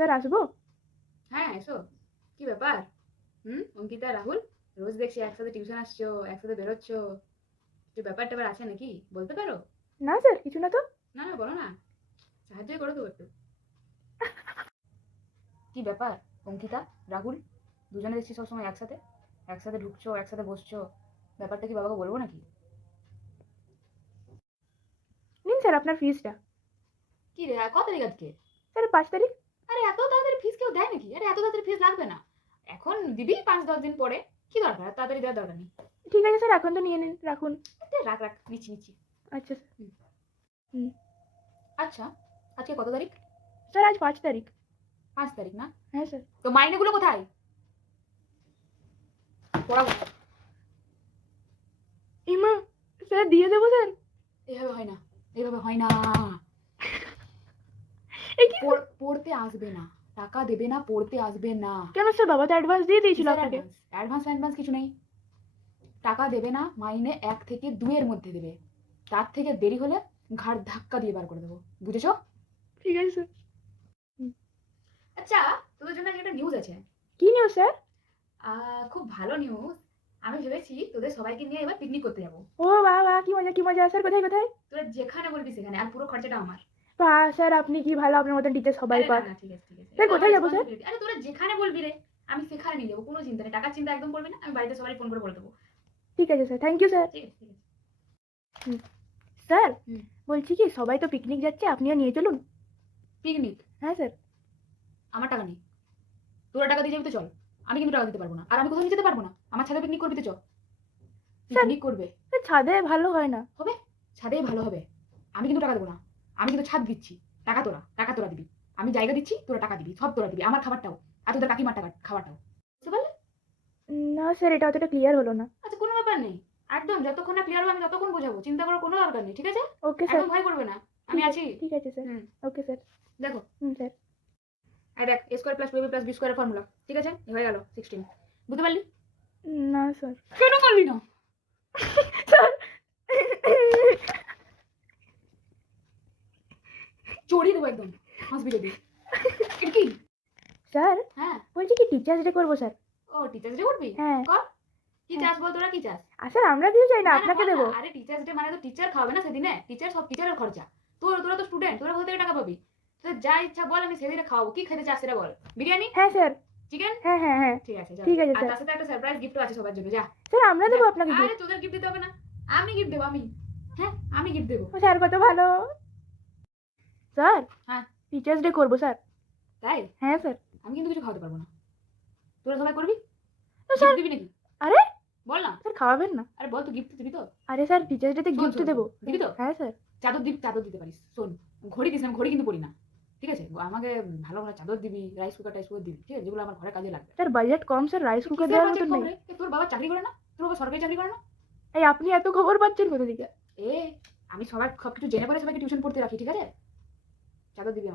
Sir আসবো? হ্যাঁ, এসো। কি ব্যাপার? অঙ্কিতা, রাহুল? রোজ দেখছি একসাথে টিউশন আসছো, একসাথে বেরোচ্ছ। কিছু ব্যাপার-ট্যাপার আছে নাকি? বলতে পারো? না স্যার, কিছু না তো। না, না, বলো না। সাহায্যই করে দেবো একটু। কি ব্যাপার? অঙ্কিতা, রাহুল? দুজনে দেখছি সবসময় একসাথে। একসাথে ঢুকছো, একসাথে বসছো। ব্যাপারটা কি বাবাকে বলবো নাকি? নিন স্যার আপনার ফিসটা। কি রে, কত তারিখ আজকে? স্যার 5 তারিখ। আরে এত তাড়াতাড়ি ফিস কেউ দেয় নাকি? আরে এত তাড়াতাড়ি ফিস লাগবে না। এখন দিবি ৫-১০ দিন পরে। কি দরকার? এত তাড়াতাড়ি দেওয়ার দরকার নেই। ঠিক আছে স্যার, এখন তো নিয়ে নিন, রাখুন। রাখ, রাখ। নিচ্ছি। আচ্ছা স্যার। হুম। হুম। আচ্ছা, আজকে কত তারিখ? স্যার আজ 5 তারিখ। ৫ তারিখ না? হ্যাঁ স্যার। তো মাইনেগুলো কোথায়? পড়াবো। ইমা, স্যার দিয়ে দেবো স্যার? এভাবে হয় না। এভাবে হয় না। এই কি? পড়তে আসবে না। টাকা দেবে না, পড়তে আসবে না। কেন স্যার, বাবা তো অ্যাডভান্স দিয়ে দিয়েছিল কিসের আপনাকে। অ্যাডভান্স কিছু নেই। টাকা দেবে না, মাইনে ১ থেকে ২ এর মধ্যে দেবে। তার থেকে দেরি হলে ঘাড় ধাক্কা দিয়ে বার করে দেবো। বুঝেছো? ঠিক আছে স্যার। আচ্ছা, তোদের জন্য আজকে একটা নিউজ আছে। কি নিউজ স্যার? খুব ভালো নিউজ। আমি ভেবেছি তোদের সবাইকে নিয়ে এবার পিকনিক করতে যাবো। ও বাহ বাহ, কি মজা কি মজা! স্যার কোথায় কোথায়? তোরা যেখানে বলবি সেখানে, আর পুরো খরচাটা আমার। বাহ স্যার, আপনি কি ভালো, আপনার মতন টিচার সবাই আরে না, পায়। না, ঠিক আছে। স্যার এটা কোথায় আমার যাবো স্যার? রেসপন্সিবিলিটি। আরে তোরা যেখানে বলবি রে, আমি সেখানে নিয়ে যাবো। কোনো চিন্তা নেই। টাকার চিন্তা একদম করবি না। আমি বাড়িতে সবাই ফোন করে বলে দেবো। ঠিক আছে স্যার, থ্যাংক ইউ স্যার। ঠিক আছে। হুম। স্যার হুম। বলছি কি, সবাই তো পিকনিক যাচ্ছে, আপনিও নিয়ে চলুন। পিকনিক? হ্যাঁ স্যার। আমার টাকা নেই। তোরা টাকা দিয়ে যাবি তো চল। আমি কিন্তু টাকা দিতে পারবো না। আর আমি কোথাও নিয়ে যেতে পারবো না। আমার ছাদে পিকনিক করবি তো চ। স্যার পিকনিক করবে। স্যার ছাদে ভালো হয় না। হবে? ছাদেই ভালো হবে। আমি কিন্তু টাকা দেবো না। আমি কিন্তু ছাদ দিচ্ছি। টাকা তোরা দিবি। আমি জায়গা দিচ্ছি, তোরা টাকা দিবি। সব তোরা দিবি। আমার খাবারটাও। আর তোদের কাকিমার খাবারটাও। বুঝতে পারলে? না স্যার, এটা অতটা ক্লিয়ার হলো না। আচ্ছা, কোনো ব্যাপার নেই। একদম যতক্ষণ না ক্লিয়ার হবে আমি ততক্ষণ বোঝাবো। চিন্তা করার কোনো দরকার নেই। ঠিক আছে? Okay sir. একদম ভয় করবে না। আমি আছি। ঠিক আছে স্যার। হুম। Okay sir. দেখো। স্যার। এই দেখ, a square plus 2ab plus b স্কয়ারের ফর্মুলা। ঠিক আছে? হয়ে গেল 16। বুঝতে পারলি? না স্যার। কেন পারলি না? স্যার চড়িয়ে দেবো একদম। হাসবি যদি। এটা কি? স্যার হ্যাঁ। বলছি কি, টিচার্স ডে করবো স্যার। ও, টিচার্স ডে করবি? হ্যাঁ। কর। কি চাস বল, তোরা কি চাস? স্যার আমরা কিছু চাই না, না, না, আপনাকে বল না। দেবো। আরে টিচার্স ডে মানে তো টিচার খাওয়াবে না সেদিনে। টিচার সব টিচারের খরচা। তোরা তো স্টুডেন্ট। তোরা কোথা থেকে টাকা পাবি? তোদের যা ইচ্ছা বল, আমি সেদিনে খাওয়াবো। কি খেতে চাস সেটা বল। বিরিয়ানি? হ্যাঁ স্যার। চিকেন? হ্যাঁ হ্যাঁ হ্যাঁ। ঠিক আছে, যা। ঠিক আছে আর স্যার। তার সাথে একটা সারপ্রাইজ গিফটও আছে সবার জন্য। যা। স্যার আমরা যা। দেবো আপনাকে আরে গিফট। তোদের গিফট দিতে হবে না। আমি গিফট দেবো, আমি। হ্যাঁ, আমি গিফট দেবো। স্যার কত ভালো। স্যার হ্যাঁ। টিচার্স ডে করবো স্যার। তাই? হ্যাঁ স্যার। আমি কিন্তু কিছু খাওয়াতে পারবো না। তোরা সবাই করবি? তো গিফট স্যার, দিবি নাকি? আরে বল না। স্যার খাওয়াবেন না? আরে বল, তুই গিফট দিবি তো? আরে স্যার টিচার্স ডে তে শোন, গিফট শোন, দেবো। দিবি তো? হ্যাঁ স্যার। চাদর দিতে পারিস। শোন, ঘড়ি দিস না। আমি ঘড়ি কিন্তু পরি না। ঠিক আছে? আমাকে ভালো চাদর দিবি, রাইস কুকার দিবি। ঠিক আছে? যেগুলো আমার ঘরে কাজে লাগবে। স্যার বাজেট কম স্যার, রাইস কুকার কিসের দেওয়ার বাজেট মতন কম নেই। রে? তোর বাবা চাকরি করে না? তোর বাবা সরকারি চাকরি করে না? এই আপনি এত খবর পাচ্ছেন কোথা থেকে? আমি সবকিছু জেনে পরে সবাইকে টিউশন পড়তে রাখি। ঠিক আছে? চাদর দিবি আমাকে।